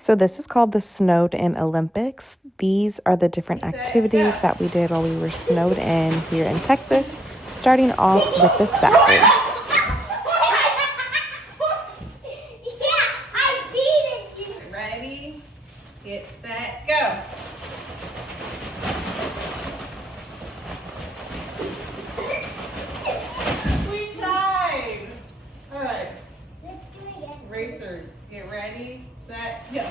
So this is called the Snowed In Olympics. These are the different activities that we did while we were snowed in here in Texas, starting off with the sack race. I beat it. Ready, get set, go. We tied. All right. Let's do it again. Racers, get ready, set, go.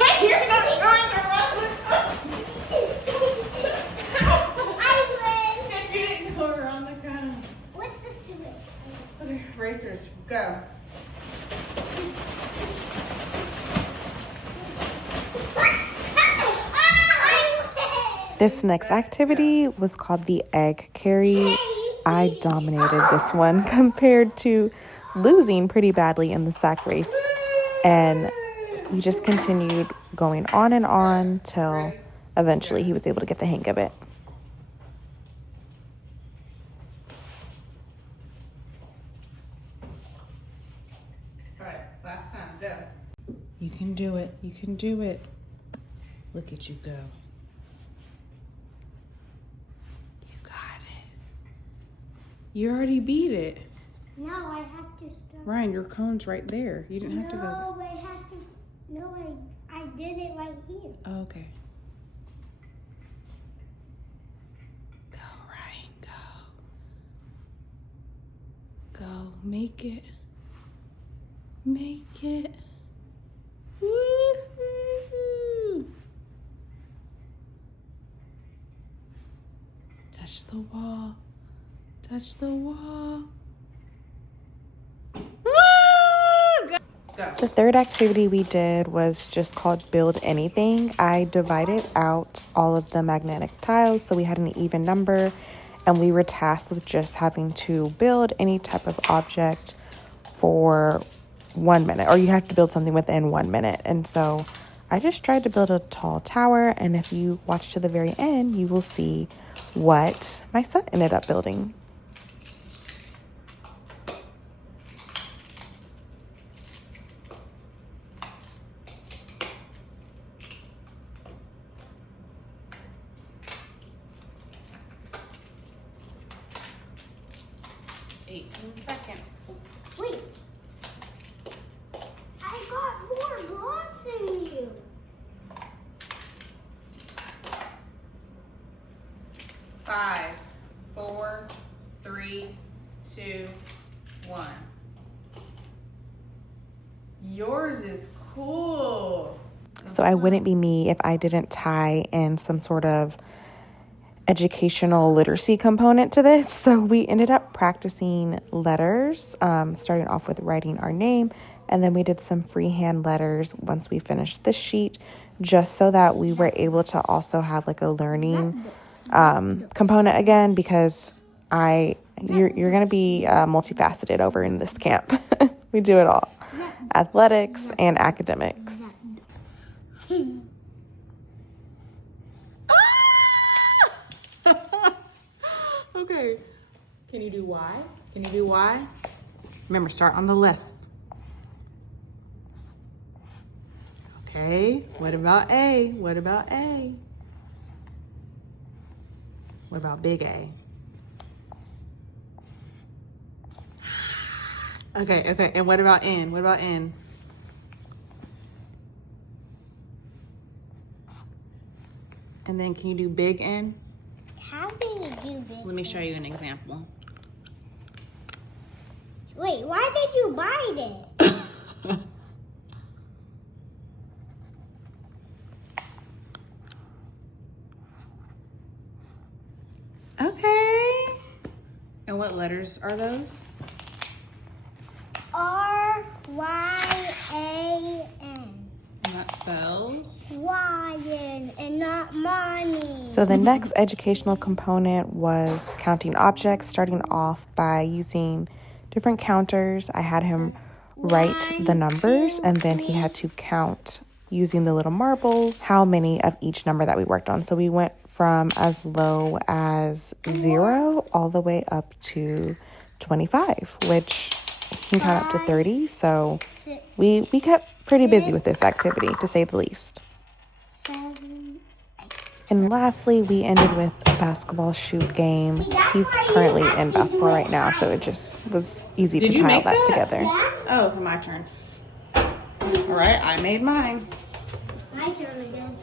Wait, you're not going around the I win. You didn't go around the cone. What's the stupid? Okay, racers, go. This next activity was called the egg carry. I dominated this one compared to losing pretty badly in the sack race. And we just continued going on and on till eventually he was able to get the hang of it. All right, last time, go. You can do it. You can do it. Look at you go. You got it. You already beat it. No, I have to start. Ryan, your cone's right there. You didn't have to go there. No, but I have to. No, I did it right here. Oh, okay. Go, Ryan, go. Go, make it. Make it. Woo-hoo-hoo. Touch the wall. Touch the wall. Go. The third activity we did was just called Build Anything. I divided out all of the magnetic tiles so we had an even number, and we were tasked with just having to build any type of object for 1 minute, or you have to build something within 1 minute. And so I just tried to build a tall tower, and if you watch to the very end, you will see what my son ended up building. Seconds. Wait. I got more blocks than you. 5, 4, 3, 2, 1. Yours is cool. So I wouldn't be me if I didn't tie in some sort of educational literacy component to this. So we ended up practicing letters, starting off with writing our name, and then we did some freehand letters once we finished the sheet, just so that we were able to also have like a learning component again, because you're gonna be multifaceted over in this camp. We do it all, athletics and academics. Okay. Can you do Y? Can you do Y? Remember, start on the left. Okay. What about A? What about A? What about big A? Okay, okay. And what about N? What about N? And then can you do big N? How do you do this? Let me show you an example. Wait, why did you bite it? Okay. And what letters are those? R-Y-A-N. And that spells? Y-N and not money. So the next educational component was counting objects, starting off by using different counters. I had him write the numbers, and then he had to count using the little marbles how many of each number that we worked on. So we went from as low as 0 all the way up to 25, which can count up to 30. So 6, we kept pretty busy with this activity, to say the least. 7, 8. And lastly, we ended with a basketball shoot game. He's currently in basketball right now, so it just was easy Did to you tie all make that that? together. Oh, my turn. All right, I made mine. My turn again.